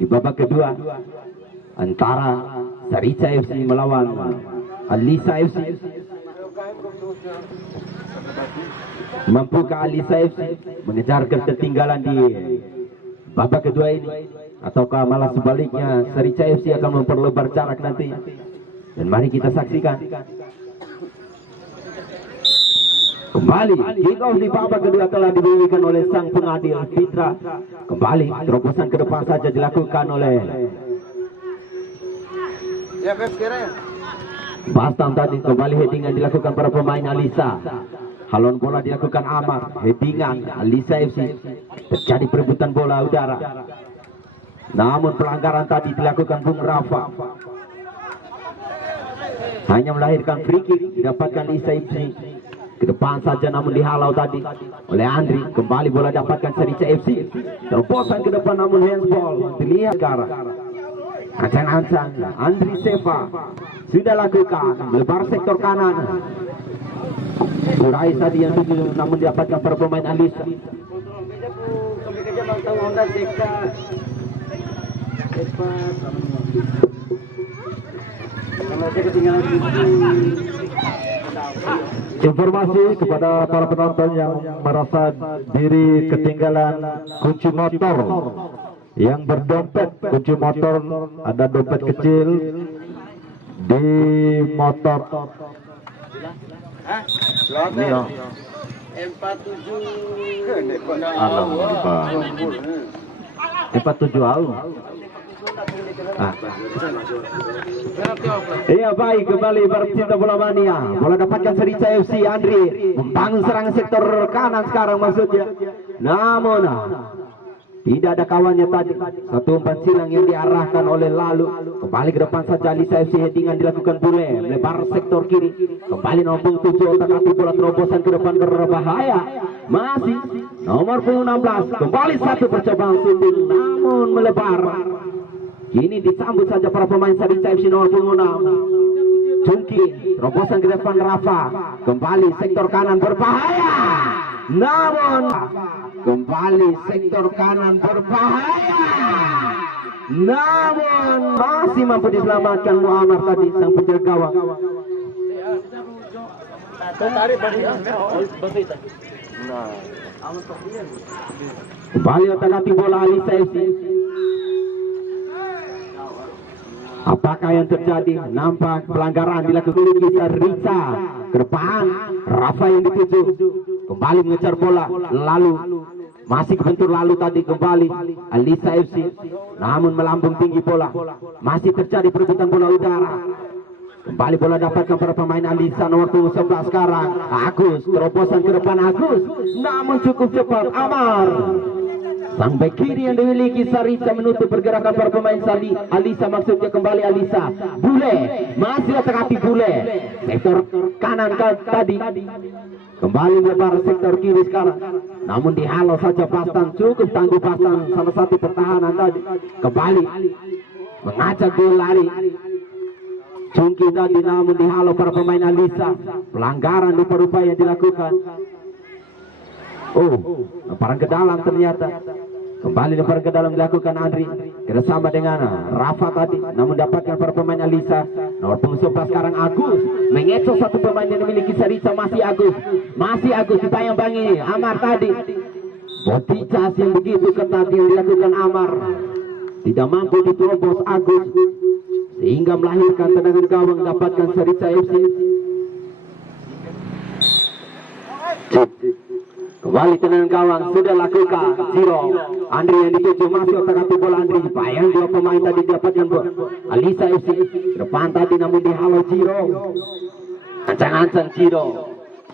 di babak kedua antara Sarica FC melawan Alisa FC. Mampukah Alisa FC mengejar ketertinggalan di babak kedua ini, ataukah malah sebaliknya Sarica FC akan memperlebar jarak nanti? Dan mari kita saksikan kembali kick off di babak kedua telah diberikan oleh sang pengadil Fitra. Kembali terobosan ke depan saja dilakukan oleh Bastam tadi. Kembali headingan dilakukan para pemain Alisa. Halon bola dilakukan Amar, headingan Alisa FC. Terjadi perebutan bola udara, namun pelanggaran tadi dilakukan Bung Rafa, hanya melahirkan free kick didapatkan Alisa FC. Ke depan saja namun dihalau tadi oleh Andri. Kembali bola dapatkan Sarica FC. Terobosan ke depan namun handsball dilihat sekarang. Ancang-ancang Andri Seva sudah lakukan melebar sektor kanan. Surai tadi yang tujuh namun didapatkan para pemain Alisa. Informasi kepada para penonton yang merasa diri ketinggalan kunci motor, yang berdompet kunci motor, ada dompet kecil di motor. Ini ya. 47 au. Iya baik, kembali bercinta bola mania. Bola dapatkan Sarica FC. Andri membangun serangan sektor kanan sekarang maksudnya. Namun tidak ada kawannya tadi. Satu umpan silang yang diarahkan oleh Lalu. Kembali ke depan saja Alisa FC. Headingan dilakukan Bule, melebar sektor kiri. Kembali nomor 7 otak-atik bola terobosan ke depan berbahaya. Masih nomor 16. Kembali satu percobaan shooting namun melebar. Kini disambut saja para pemain Sarica FC nomor 6. Cungki, terobosan ke depan Rafa. Kembali sektor kanan berbahaya. Namun kembali sektor kanan berbahaya. Namun masih mampu diselamatkan Muammar tadi sang penjaga gawang. Kembali otak-atik bola Alisa FC. Apakah yang terjadi? Nampak pelanggaran dilakukan oleh Sarica. Ke depan Rafa yang dituju. Kembali mengejar bola. Lalu masih kebentur Lalu tadi. Kembali Alisa FC. Namun melambung tinggi bola. Masih terjadi perebutan bola udara. Kembali bola dapatkan para pemain Alisa nomor 11 sekarang. Agus, terobosan ke depan Agus. Namun cukup cepat Amar. Sang bek kiri yang dimiliki Sarica menutup pergerakan para pemain Alisa, maksudnya kembali Alisa. Bule, masih otak-atik Bule. Sektor kanan tadi. Kembali melebar sektor kiri sekarang. Namun dihalau saja Bastan, cukup tangguh Bastan salah satu pertahanan tadi. Kembali mengajak bola lari. Cungki tadi namun dihalau para pemain Alisa. Pelanggaran rupa-rupa yang dilakukan. Oh, lemparan ke dalam ternyata. Kembali lemparan ke dalam dilakukan Andri. Kerjasama dengan Rafa tadi. Namun dapatkan para pemain Alisa. Nomor 11 sekarang Agus. Mengecoh satu pemain yang memiliki Sarica. Masih Agus. Masih Agus dibayang-bangi Amar tadi. Body charge yang begitu ketat yang dilakukan Amar. Tidak mampu diterobos Agus. Sehingga melahirkan tendangan gawang dapatkan Sarica FC. Kembali tendangan gawang sudah lakukan Zero. Andri yang dituju masih otak-atik bola Andri. Bayang dua pemain tadi dapatkan Alisa FC. Depan tadi namun dihalau Zero. Ancang-ancang Zero.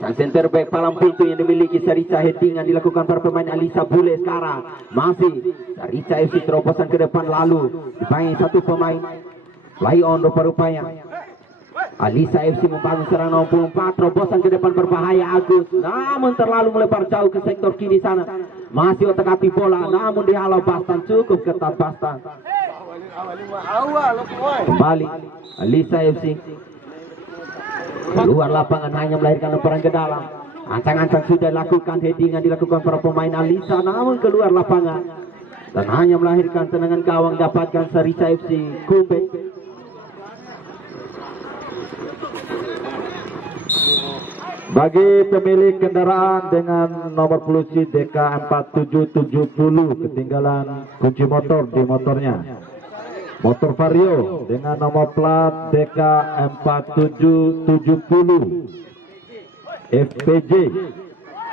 Sang center back palang pintu yang dimiliki Sarica. Headingan dilakukan para pemain Alisa. Bule sekarang. Masih Sarica FC terobosan ke depan lalu. Dibayang satu pemain. Play on rupa-rupanya. Alisa FC membangun serangan 64. Terobosan ke depan berbahaya Agus. Namun terlalu melebar jauh ke sektor kiri sana. Masih otak-atik bola. Namun dihalau Bastan. Cukup ketat Bastan. Kembali Alisa FC. Keluar lapangan hanya melahirkan lemparan ke dalam. Ancang-ancang sudah dilakukan. Headingan dilakukan para pemain Alisa. Namun keluar lapangan. dan hanya melahirkan tendangan gawang dapatkan Sarisa FC Kumbe. Bagi pemilik kendaraan dengan nomor polisi DK4770 ketinggalan kunci motor di motornya. Motor Vario dengan nomor plat DK4770 FPJ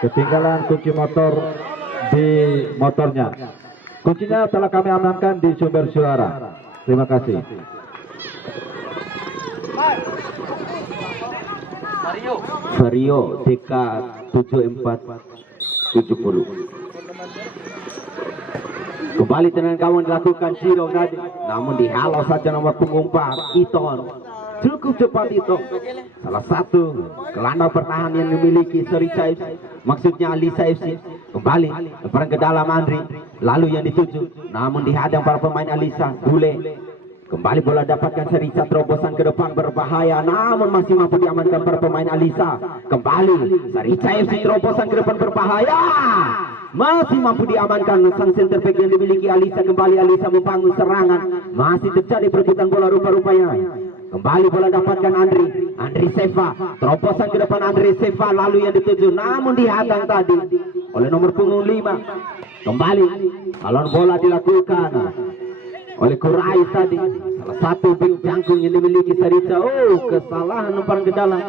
ketinggalan kunci motor di motornya. Kuncinya telah kami amankan di sumber suara. Terima kasih. Vario DK7470. Kembali tendangan kawan dilakukan Ciro tadi, namun dihalau saja nomor punggung 4 Iton. Cukup cepat itu, salah satu gelandang pertahanan yang dimiliki Sarisa FC, maksudnya Alisa FC. Kembali lemparan ke dalam Andri, lalu yang dituju, namun dihadang para pemain Alisa. Bule kembali bola dapatkan Sarisa, terobosan ke depan berbahaya, namun masih mampu diamankan para pemain Alisa. Kembali Sarisa FC, terobosan ke depan berbahaya, masih mampu diamankan sang center back yang dimiliki Alisa. Kembali Alisa membangun serangan, masih terjadi perebutan bola rupa-rupanya. Kembali bola dapatkan Andri Seva, terobosan ke depan Andri Seva, lalu yang dituju, namun dihadang tadi oleh nomor punggung 5. Kembali alon bola dilakukan oleh Kurais tadi, salah satu bek jangkung yang dimiliki Sarisa. Oh, kesalahan lemparan ke dalam.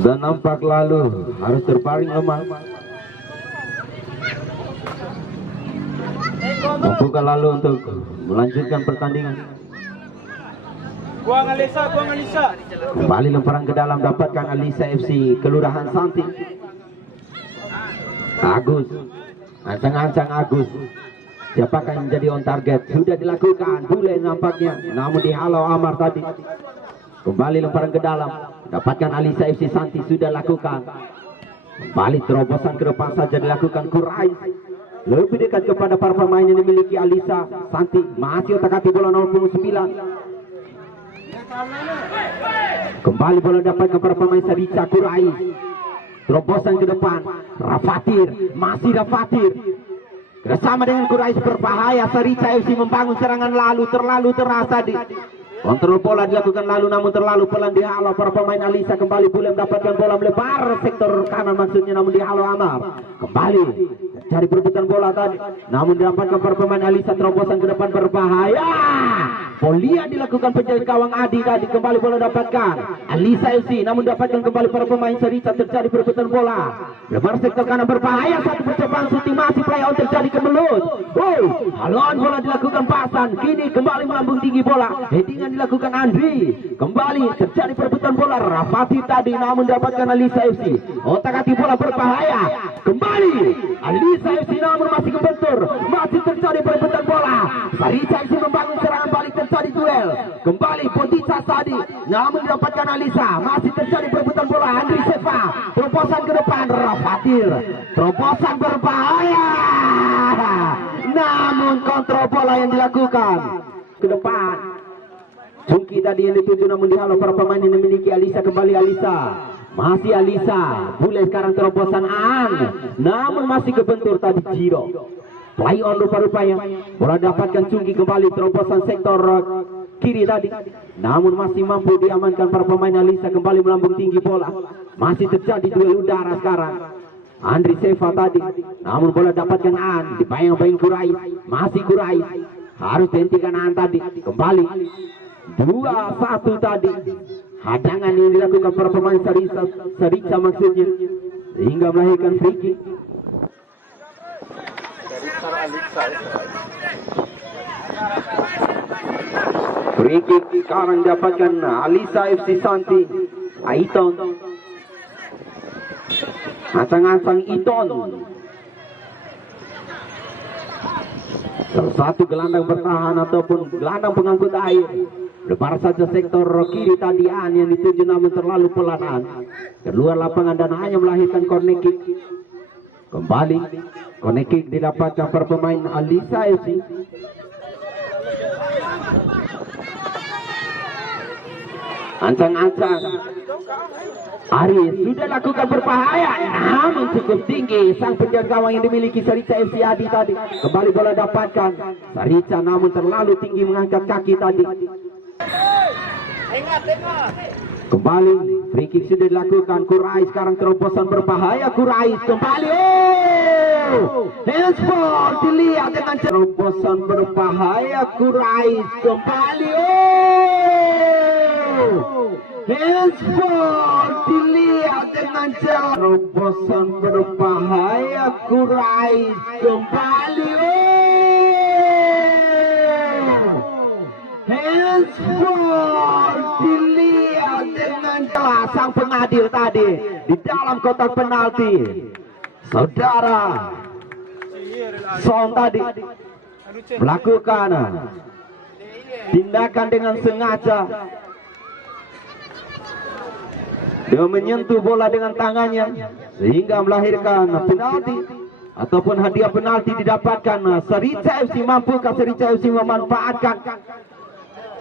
Dan nampak lalu harus terparing lemah. Membuka lalu untuk melanjutkan pertandingan. Buang Alisa. Kembali lemparan ke dalam dapatkan Alisa FC Kelurahan Santi. Agus, ancang-ancang Agus. Siapakah yang menjadi on target? Sudah dilakukan, Bule nampaknya, namun dihalau Amar tadi. Kembali lemparan ke dalam, dapatkan Alisa FC Santi, sudah lakukan. Kembali terobosan ke depan saja dilakukan Kurais. Lebih dekat kepada para pemain yang dimiliki Alisa Santi, masih otak-atik bola nomor 9. Kembali bola dapat kepada pemain Sarisa Kurais. Terobosan ke depan, Rafatir, masih Rafatir. Bersama dengan Kurais berbahaya, Sarisa FC membangun serangan terlalu terasa tadi. Kontrol bola dilakukan lalu, namun terlalu pelan dihalau para pemain Alisa. Kembali Bule mendapatkan bola melebar sektor kanan maksudnya, namun dihalau Amar. Kembali cari perebutan bola tadi, namun didapatkan para pemain Alisa. Terobosan ke depan berbahaya. Polia dilakukan penjaga gawang Adi tadi. Kembali bola dapatkan Alisa FC, namun dapatkan kembali para pemain Sarisa. Terjadi perebutan bola lebar sektor kanan berbahaya. Satu percobaan shooting masih play on terjadi ke Melut. Haluan bola dilakukan pasan. Kini kembali melambung tinggi bola. Headingan dilakukan Andri. Kembali terjadi perebutan bola Rafati tadi, namun dapatkan Alisa FC. Otak-atik bola berbahaya. Kembali Alisa FC, namun masih kebentur. Masih terjadi perebutan bola. Sarisa FC membangun serangan balik, terjadi duel. Kembali Pontica tadi, namun didapatkan Alisa. Masih terjadi perebutan bola. Andri Seva, terobosan ke depan Rafatir. Terobosan berbahaya, namun kontrol bola yang dilakukan ke depan. Cungki tadi yang dituju, namun dihalau para pemain yang memiliki Alisa. Kembali Alisa, masih Alisa. Bule sekarang terobosan namun masih kebentur tadi Ciro. Play on rupa-rupanya. Bola dapatkan Cungki, kembali terobosan sektor kiri tadi, namun masih mampu diamankan para pemain Alisa. Kembali melambung tinggi bola. Masih terjadi duel udara sekarang. Andri Seva tadi, namun bola dapatkan dibayang-bayang Kurais. Masih Kurais, harus dihentikan tadi. Kembali 2-1 tadi. Hadangan yang dilakukan para pemain Sarisa maksudnya, sehingga melahirkan free kick. Free kick sekarang dapatkan Alisa FC Santi. Aiton, ancang-ancang Iton, salah satu gelandang bertahan ataupun gelandang pengangkut air. Lebar saja sektor kiri tadi yang dituju, namun terlalu pelan. Keluar lapangan dan hanya melahirkan corner kick. Kembali connect kick didapatkan para pemain Alisa FC. Ancang-ancang Aris sudah lakukan berbahaya, namun cukup tinggi sang penjaga gawang yang dimiliki Sarica FC Adi tadi. Kembali bola dapatkan Sarica, namun terlalu tinggi mengangkat kaki tadi. Kembali free kick sudah dilakukan. Kurai sekarang terobosan berbahaya. Kurai kembali, handball dilihat dengan terobosan berbahaya. Kurai kembali, handball dilihat dengan terobosan berbahaya. Kurai kembali, handball dilihat dengan jelas sang pengadil tadi di dalam kotak penalti. Saudara Son tadi melakukan tindakan dengan sengaja. Dia menyentuh bola dengan tangannya sehingga melahirkan penalti ataupun hadiah penalti didapatkan. Sarica FC, mampukah Sarica FC memanfaatkan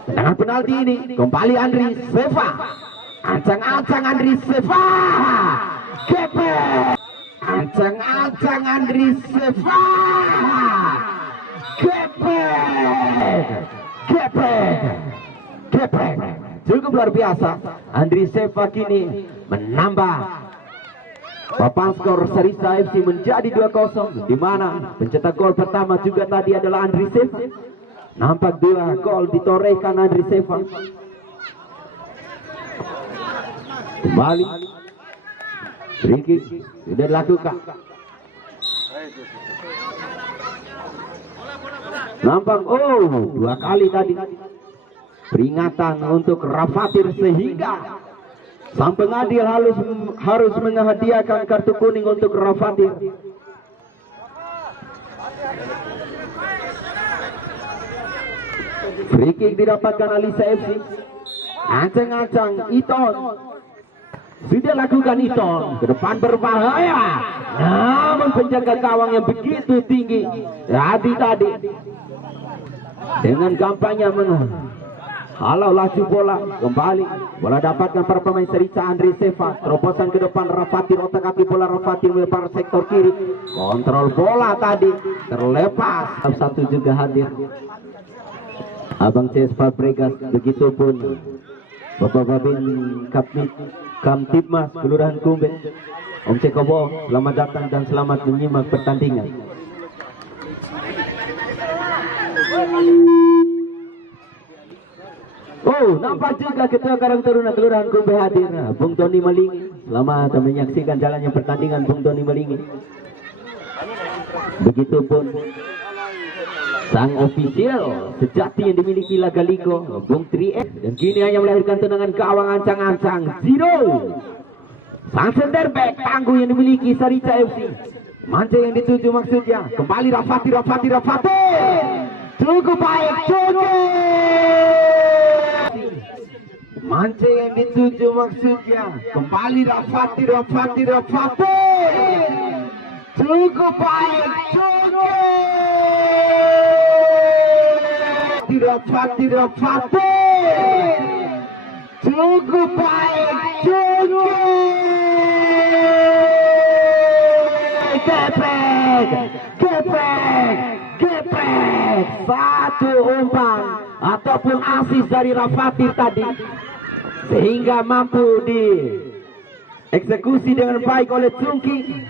dengan penalti ini? Kembali Andri Seva, ancang-ancang Andri Seva, kepek, ancang-ancang Andri Seva, kepek, kepek, kepek. Cukup luar biasa. Andri Seva kini menambah papan skor Sarica FC menjadi 2-0, di mana pencetak gol pertama juga tadi adalah Andri Seva. Nampak 2 gol ditorehkan Andri Seva. Kembali free kick sudah dilakukan. Nampak 2 kali tadi peringatan untuk Rafathir, sehingga sang pengadil harus menghadiahkan kartu kuning untuk Rafathir. Free kick didapatkan Alisa FC. Ancang-ancang Iton sudah lakukan. Iton ke depan berbahaya, namun penjaga gawang yang begitu tinggi Adi tadi dengan gampangnya menghalau laju bola. Kembali bola dapatkan para pemain Sarica. Andri Seva terobosan ke depan. Rafathir otak-atik bola. Rafathir melebar sektor kiri, kontrol bola tadi terlepas. Satu juga hadir Abang CS Fabregas, begitupun Bapak Babin Kamtibmas Kelurahan Kumbet, Om Cekobo. Selamat datang dan selamat menyimak pertandingan. Nampak juga Ketua Karang Taruna Kelurahan Kumbet hadir, Bung Tony Malingi. Selamat menyaksikan jalannya pertandingan Bung Tony Malingi. Begitupun sang ofisial sejati yang dimiliki Lagaliko, Bung 3X, dan kini hanya melahirkan tendangan gawang ancang-ancang Zero. Sang center back tangguh yang dimiliki Sarica FC. Mancing yang dituju maksudnya. Kembali Rafathir. Cukup baik, cukup. Mancing yang dituju maksudnya. Kembali Rafathir. Cukup baik, cukup. Rafathir. Cukup baik, cukup. Kepek. Satu umpan ataupun asis dari Rafathir tadi, sehingga mampu dieksekusi dengan baik oleh Cungki,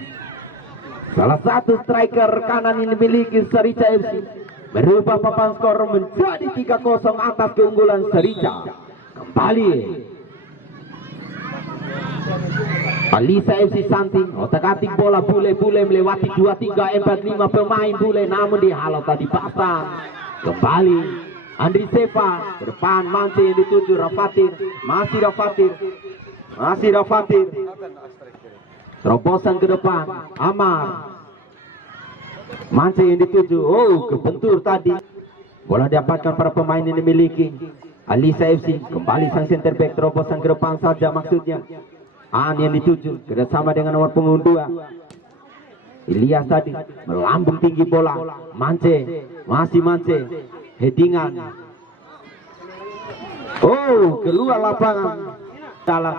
salah satu striker kanan yang dimiliki Sarica FC. Berubah papan skor menjadi 3-0 atas keunggulan Sarica. Kembali Alisa FC Santing, otak-atik bola. Bule melewati 2, 3, 4, 5 pemain Bule, namun dihalau tadi pasang. Kembali Andri Seva ke depan, mancing yang dituju Rafathir. Masih Rafathir. Terobosan ke depan Amar. Mancing yang dituju, kebentur tadi. Bola dapatkan para pemain yang dimiliki Alisa FC. Kembali sang center back, terobosan ke depan saja maksudnya. An yang dituju kerjasama dengan nomor punggung 2. Ilyas tadi melambung tinggi bola, Mance, masih Mance, headingan. Oh, keluar lapangan dalam.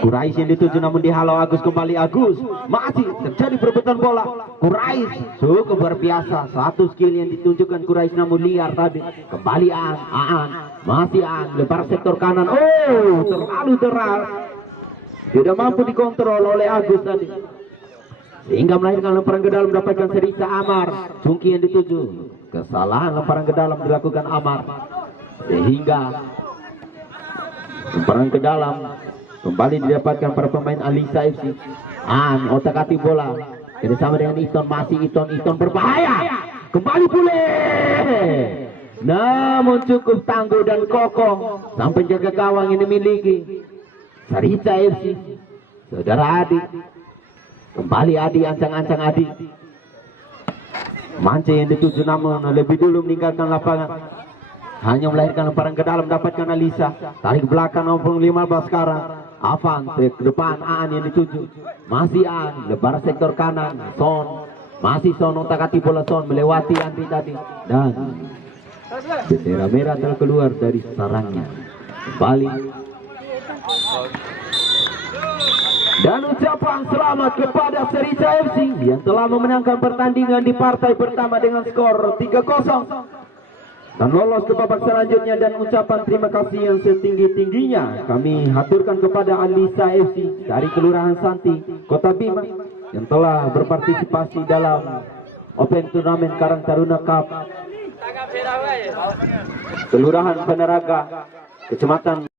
Quraisy yang dituju namun dihalau Agus kembali. Agus masih terjadi perebutan bola. Quraisy cukup luar biasa, satu skill yang ditunjukkan Quraisy namun liar tadi. Kembali Aan masih lebar sektor kanan. Oh, terlalu deras, tidak mampu dikontrol oleh Agus tadi, sehingga melahirkan lemparan ke dalam mendapatkan Serisa Amar. Cungki yang dituju, kesalahan lemparan ke dalam dilakukan Amar, sehingga lemparan ke dalam kembali didapatkan para pemain Alisa FC. Otak-atik bola kerjasama dengan Iton, masih Iton berbahaya, kembali pulih, namun cukup tangguh dan kokoh sampai jaga gawang ini miliki Sarita FC. Saudara Adi, kembali Adi, ancang-ancang Adi. Mance yang dituju namun lebih dulu meninggalkan lapangan, hanya melahirkan lemparan ke dalam mendapatkan Alisa. Tarik belakang nomor 15 sekarang. Avan ke depan, Aan yang dituju, masih lebar sektor kanan. Son, masih Son, otak-atik bola Son melewati Andri tadi, dan bendera merah telah keluar dari sarangnya. Kembali dan ucapan selamat kepada Serita FC yang telah memenangkan pertandingan di partai pertama dengan skor 3-0 dan lolos ke babak selanjutnya. Dan ucapan terima kasih yang setinggi-tingginya kami haturkan kepada Alisa FC dari Kelurahan Santi, Kota Bima, yang telah berpartisipasi dalam Open Turnamen Karang Taruna Cup Kelurahan Peneraga, Kecamatan